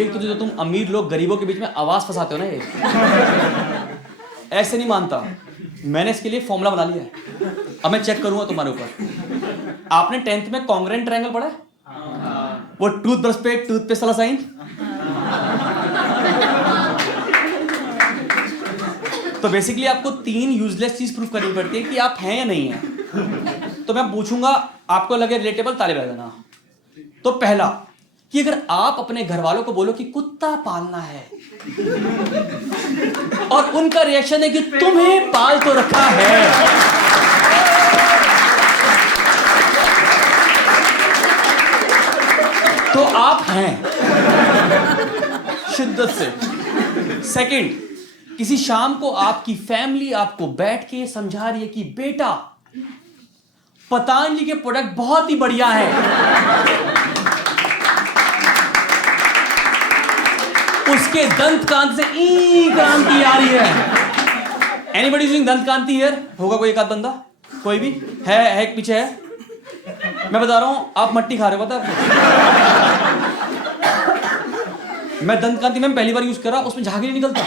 एक तो जो तुम अमीर लोग गरीबों के बीच में आवाज फंसाते हो ना, ये ऐसे नहीं मानता। मैंने इसके लिए फॉर्मूला बना लिया है, अब मैं चेक करूंगा तुम्हारे ऊपर। आपने 10th में कॉन्ग्रुएंट ट्रायंगल पढ़ा है? वो टूथब्रश पे टूथपेस्ट वाला साइन। तो बेसिकली आपको 3 यूजलेस चीज प्रूफ करनी पड़ती है कि आप हैं या नहीं हैं। तो मैं पूछूंगा, आपको लगे रिलेटेबल, ताली बजा देना। तो पहला कि अगर आप अपने घर वालों को बोलो कि कुत्ता पालना है और उनका रिएक्शन है कि तुम्हें पाल तो रखा है, तो आप हैं शिद्दत से। सेकंड, किसी शाम को आपकी फैमिली आपको बैठ के समझा रही है कि बेटा पतंजलि के प्रोडक्ट बहुत ही बढ़िया है, उसके दंत कांति से ई क्रांति आ रही है। एनीबॉडी यूजिंग दंत कांति हियर? होगा कोई एक आध बंदा? कोई भी है एक पीछे है? मैं बता रहा हूं, आप मट्टी खा रहे हो, पता आपको? मैं दंत कांति में पहली बार यूज करा, उसमें झाग नहीं निकलता,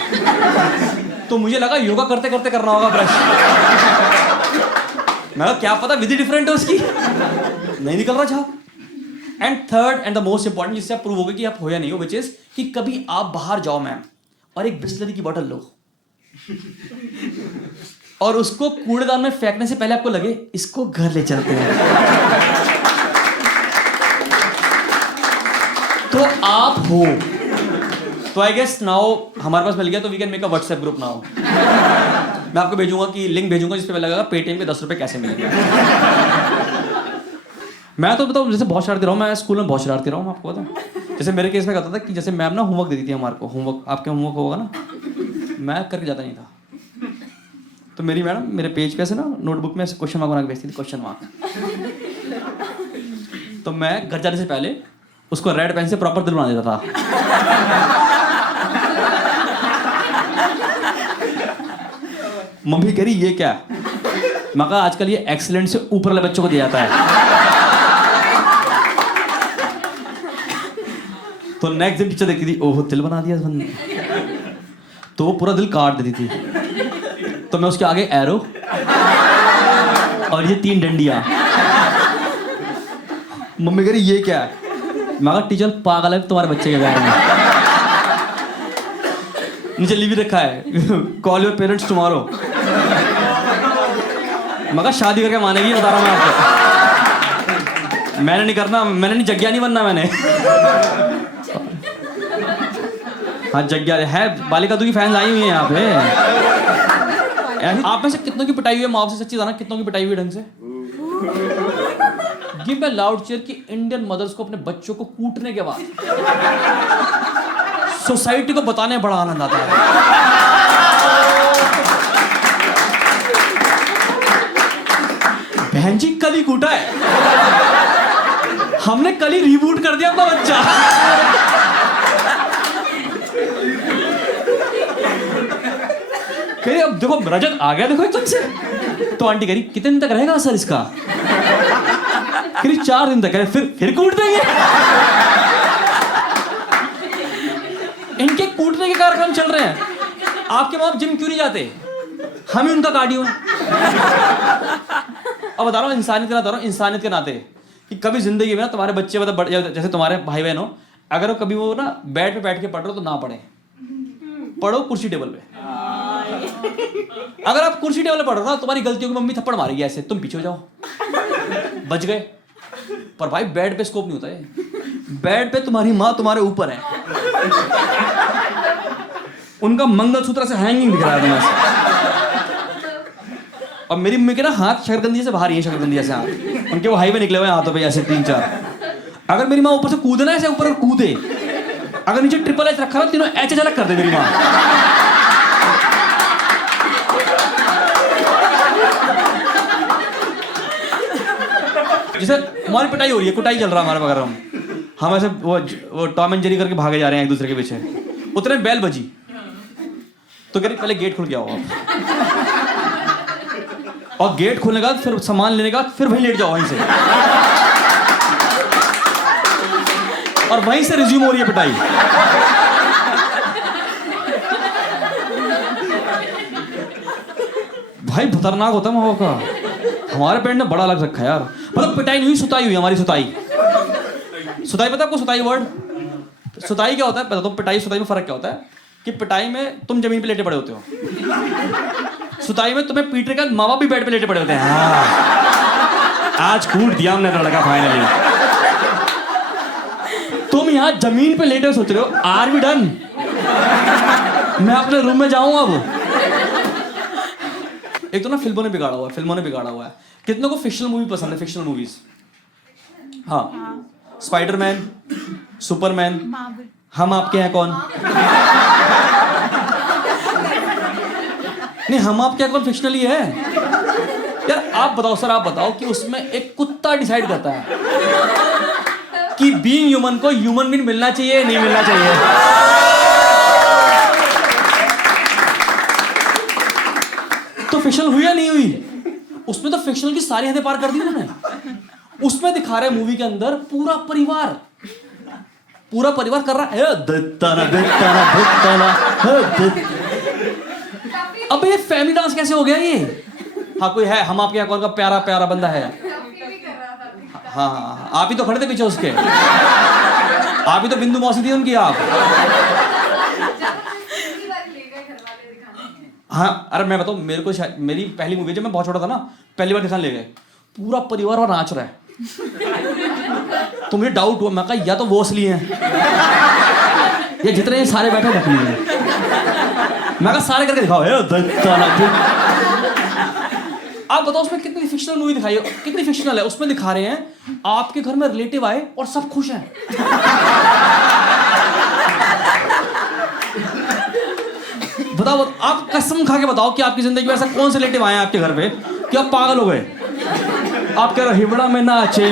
तो मुझे लगा योगा करते करते करना होगा ब्रश। मैं क्या पता विधि डिफरेंट है उसकी, नहीं निकल रहा झाग। And third and the most important, जिससे आप प्रूव होगा कि आप हो या नहीं हो, विच इज कि कभी आप बाहर जाओ मैम और एक बिस्लरी की बोतल लो और उसको कूड़ेदान में फेंकने से पहले आपको लगे इसको घर ले चलते हैं, तो आप हो। तो आई गेस नाउ हमारे पास मिल गया, तो we can make a WhatsApp group now. मैं आपको भेजूंगा कि लिंक भेजूंगा जिस पे लगेगा पेटीएम पे 10 रुपए कैसे मिलेंगे। मैं तो बताऊँ, जैसे बहुत शरारती रहा हूँ मैं, स्कूल में बहुत शरारती रहा हूँ, आपको पता। जैसे मेरे केस में कहता था कि जैसे मैम ना होमवर्क देती थी हमारे को, होमवर्क आपके होमवर्क होगा ना, मैं करके जाता नहीं था। तो मेरी मैडम मेरे पेज पे से ना नोटबुक में ऐसे क्वेश्चन मार्क बना के भेजती थी, क्वेश्चन मार्क। तो मैं घर जाने से पहले उसको रेड पेन से प्रॉपर दिल बना देता था। मम्मी कह रही ये क्या? मैं कहा आजकल ये एक्सीलेंट से ऊपर वाले बच्चों को दिया जाता है। तो नेक्स्ट दिन टीचर देखती थी, ओह दिल बना दिया इस बंदे ने, तो वो पूरा दिल काट देती थी। तो मैं उसके आगे एरो और ये 3 डंडियां। मम्मी कह रही ये क्या है? मैं कहा टीचर पागल है तुम्हारे बच्चे के बारे में, नीचे लिख भी रखा है कॉल योर पेरेंट्स टुमारो। मैं कहा शादी करके मानेगी, बता रहा हूं मैं आपको। मैंने नहीं करना, मैंने नहीं जग्या नहीं बनना मैंने। हाँ जग्या है, बालिका तू की फैंस आई हुई है यहाँ पे। आप में से कितनों की पिटाई हुई है माँ से? सच्ची बताना, कितनों की पिटाई हुई ढंग से? गिव मी लाउड चीयर कि इंडियन मदर्स को अपने बच्चों को कूटने के बाद सोसाइटी को बताने बड़ा आनंद आता है। बहन जी कल ही कूटा है, हमने कल ही रिबूट कर दिया अपना बच्चा। कह रही अब देखो रजत आ गया, देखो एकदम से। तो आंटी कह रही कितने दिन तक रहेगा सर इसका? कह रही 4 दिन तक। कह रहे फिर कूट देंगे। इनके कूटने के कार्यक्रम चल रहे हैं। आपके बाप जिम क्यों नहीं जाते? हम ही उनका कार्डियो है। अब बता रहा हूँ इंसानियत के नाते, इंसानियत के नाते कि कभी जिंदगी में ना तुम्हारे बच्चे मतलब जैसे तुम्हारे भाई बहन हो, अगर वो कभी वो ना बेड पे बैठ के पढ़ रहे हो तो ना पढ़े, पढ़ो कुर्सी टेबल पे। अगर आप कुर्सी टेबल पे पढ़ रहे हो ना, तुम्हारी गलतियों की मम्मी थप्पड़ मारेगी ऐसे, तुम पीछे हो जाओ, बच गए। पर भाई बेड पे स्कोप नहीं होता है। बेड पे तुम्हारी माँ तुम्हारे ऊपर है, उनका मंगलसूत्र से हैंगिंग दिख रहा है तुम्हें। और मेरी मम्मी के ना हाथ शकरकंदी से बाहर ही है, शकरकंदी ऐसे हाथ उनके, वो हाईवे निकले हुए हाथों पे ऐसे 3-4। अगर मेरी माँ ऊपर से कूदे ना ऐसे ऊपर कूदे, अगर नीचे ट्रिपल एच रखा ना, तीनों एच अलग कर दे मेरी माँ। जैसे हमारी पिटाई हो रही है, कुटाई चल रहा है हमारे बगैर, हम ऐसे वो टॉम एंड जेरी करके भागे जा रहे हैं एक दूसरे के पीछे। उतने बेल बजी तो कह रही पहले गेट खुल के आओ आप, और गेट खोलने का फिर सामान लेने का, फिर वहीं लेट जाओ वहीं से, और वहीं से रिज्यूम हो रही है पिटाई। भाई खतरनाक होता है माँ बाप का। हमारे पेरेंट ने बड़ा अलग रखा है यार। मतलब पिटाई नहीं हुई, सुताई हुई हमारी। सुताई सुताई पता है आपको? सुताई वर्ड, सुताई क्या होता है पता? तो पिटाई सुताई में फर्क क्या होता है कि पिटाई में तुम जमीन पे लेटे पड़े होते हो, सुताई में तुम्हें पीटने का माँ बाप भी बेड पे लेटे पड़े होते हैं। हाँ, आज कूट दिया हमने लड़का फाइनली। तुम यहाँ जमीन पे लेटे सोच रहे हो आर वी डन, मैं अपने रूम में जाऊं अब। एक तो ना फिल्मों ने बिगाड़ा हुआ है, फिल्मों ने बिगाड़ा हुआ है। कितनों को फिक्शनल मूवी पसंद है? फिक्शनल मूवीज, हाँ, स्पाइडरमैन, सुपरमैन, हम आपके हैं कौन। नहीं, हम आपके हैं कौन फिक्शनल ही है यार। आप बताओ सर, आप बताओ कि उसमें एक कुत्ता डिसाइड करता है कि बीइंग ह्यूमन को ह्यूमन बीइंग मिलना चाहिए नहीं मिलना चाहिए। तो फिक्शनल हुई या नहीं हुई? उसमें तो फिक्शनल की सारी हदें पार कर दी उन्होंने। उसमें दिखा रहे मूवी के अंदर पूरा परिवार कर रहा है अब ये फैमिली डांस कैसे हो गया ये? हाँ, कोई है हम आपके यहाँ कौन का प्यारा प्यारा बंदा है? हाँ हाँ, आप ही तो खड़े थे पीछे उसके, आप ही तो बिंदु मौसी थी उनकी आप। हाँ, अरे मैं बताऊँ, मेरे को मेरी पहली मूवी जब मैं बहुत छोटा था ना, पहली बार दिखाने ले गए, पूरा परिवार और नाच रहा है। तो मुझे डाउट हुआ, मैं कहा या तो वो असली हैं, ये जितने ये सारे बैठे नकली हैं। मैं कहा सारे करके दिखाओ। आप बताओ उसमें कितनी फिक्शनल मूवी दिखाई है, कितनी फिक्शनल है। उसमें दिखा रहे हैं आपके घर में रिलेटिव आए और सब खुश हैं। बताओ, आप कसम खा के बताओ कि आपकी जिंदगी में ऐसा कौन से रिलेटिव आए हैं आपके घर पे कि आप पागल हो गए? आप कह रहे हिबड़ा में नाचे।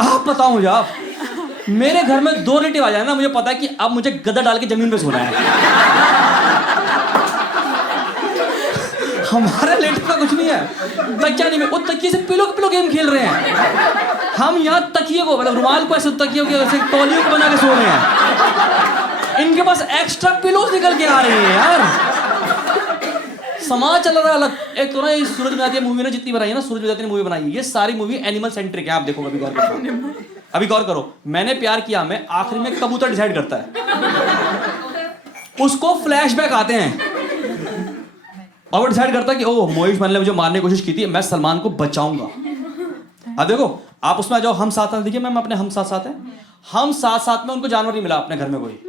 आप बताओ मुझे, आप मेरे घर में 2 रिलेटिव आ जाए ना, मुझे पता है कि अब मुझे गद्दा डाल के जमीन पे सोना है। हमारे रिलेटिव का कुछ नहीं है, तकिया नहीं, वो तकिए से पिलो गेम खेल रहे हैं। हम यहाँ तकिए को, मतलब रुमाल को ऐसे तकिए को ऐसे तौलियों को बना के सो रहे हैं। इनके पास एक्स्ट्रा पिलोज निकल के आ रही है यार। समाज चल रहा है अलग। एक तो ना ये सूरज मिजाती मूवी ने जितनी बनाई है ना, सूरज मिजाती ने मूवी बनाई है, ये सारी मूवी एनिमल सेंट्रिक है। आप देखो, कभी गौर करो, अभी गौर करो। मैंने प्यार किया में आखिरी में कबूतर डिसाइड करता है, उसको फ्लैशबैक आते हैं और वो डिसाइड करता है कि ओह मोहिश मैंने मुझे मारने की कोशिश की थी, मैं सलमान को बचाऊंगा। अब देखो, आप उसमें आ जाओ हम साथ साथ, देखिए मैम अपने हम साथ साथ हैं, हम साथ साथ में उनको जानवर नहीं मिला अपने घर में कोई।